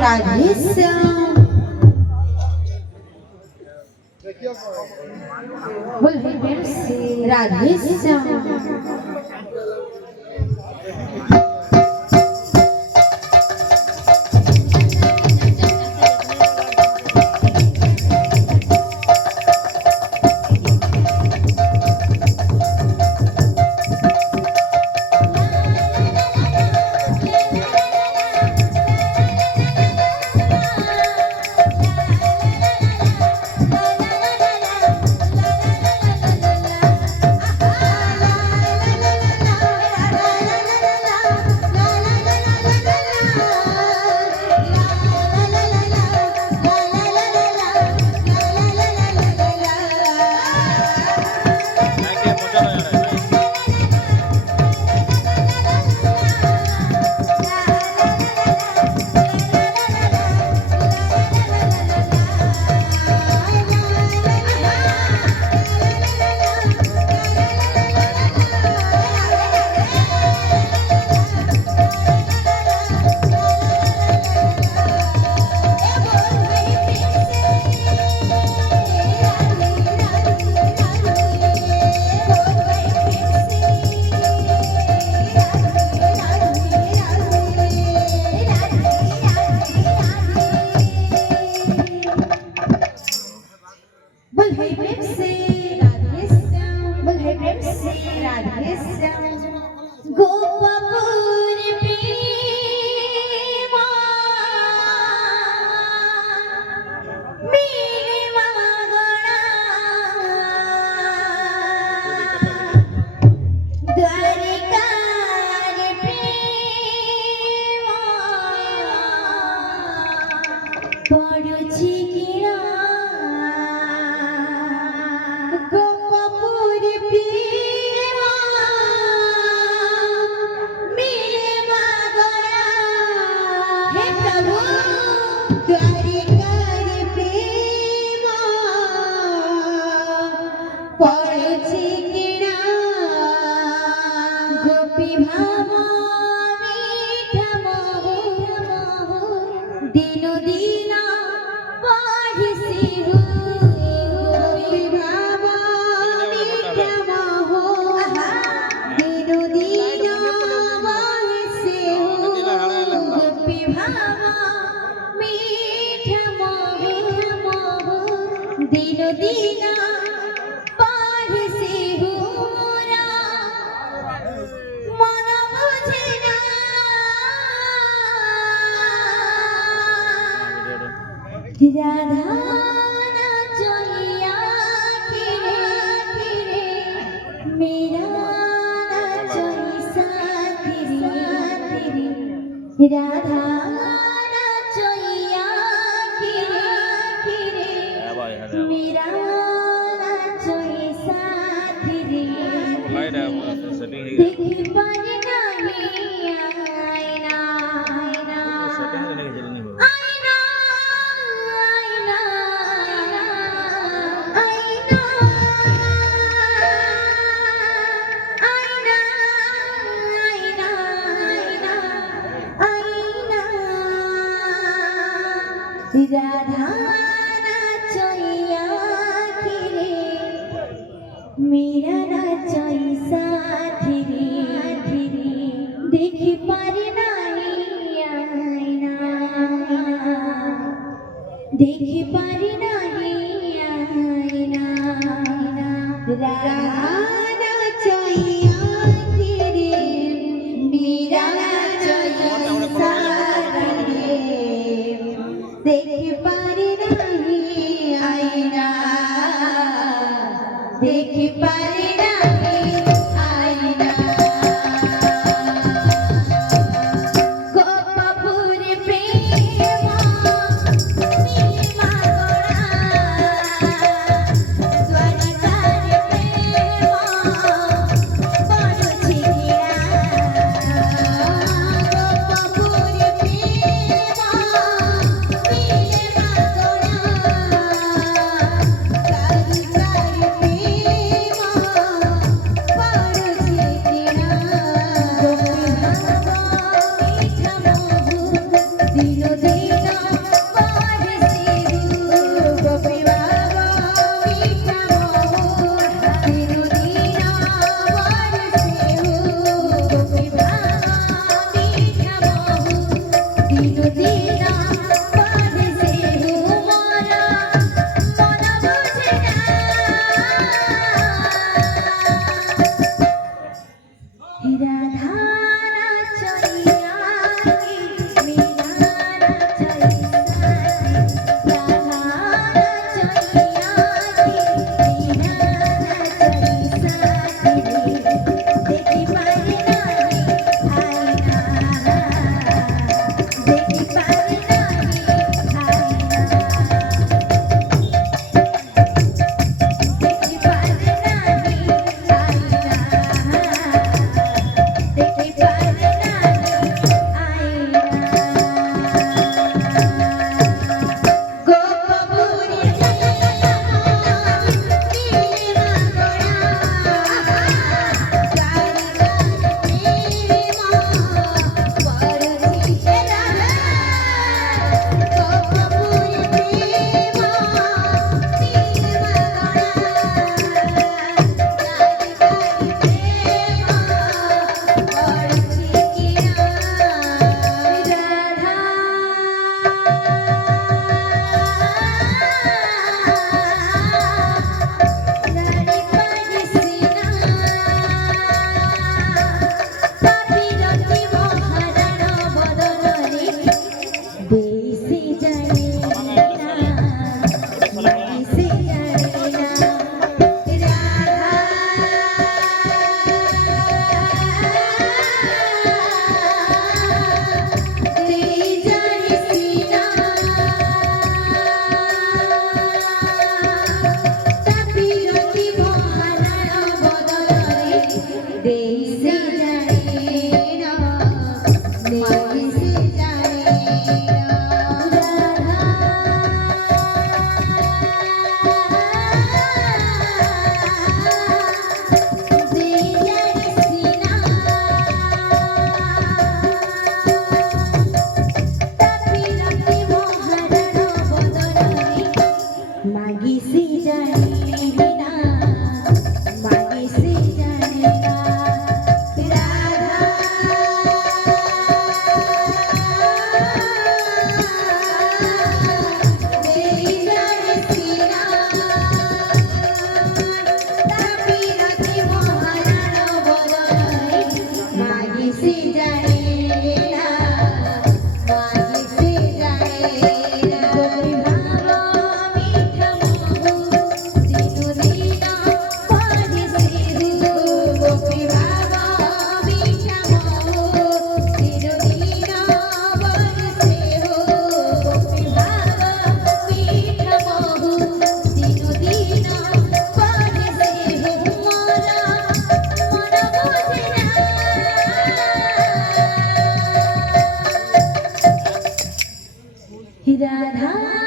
राधेश्याम बोल फिर से राधेश्याम राधा चोइया मेरा चोई साथी रे देख पर नहीं आईना राधा चोइया मेरा चोई साथी रे देख पर नहीं आईना देख पर नहीं आईना राधा चोइया मेरा चोई साथी रे देख पर नहीं आईना देख पर नहीं आईना गोपपुर प्रेमा नीलिमा गोड़ा स्वर्गर प्रेमा बड़ुछि गिरा गोपपुर प्रेमा नीलिमा দিন পরে শিবু গোপী বাবা মিঠা মহু দিন দিন পরে শিবু গোপী বাবা মিঠা মহু দিন দিন পরে শিবু মোরা মন বুঝে না রাধা চলিয়া মীরা চলিয়া রাধা চলিয়া মীরা চলিয়া দেখি পারে না আয়না দেখি পারে না আয়না দেখি পারে না আয়না দেখি পারে না আয়না গোপপুরী নীলিমা গোড়া পরছি রাধা গোপপুরী নীলিমা দেশে জানি না দেশে জানি না দেশে জানি না দেশে জানি মাগিসি জানি না মাগিসি জানি না রাধা দেই জানি না তাপিরতি মহারাণ বদনে মাগিসি জানি না মাগিসি জানি না গোপী বাবা মিঠা মহু দিন দিন পরে শিবু গোপী বাবা মিঠা মহু দিন দিন পরে শিবু গোপী বাবা মিঠা মহু দিন দিন পরে শিবু মোরা মন বুঝে না রাধা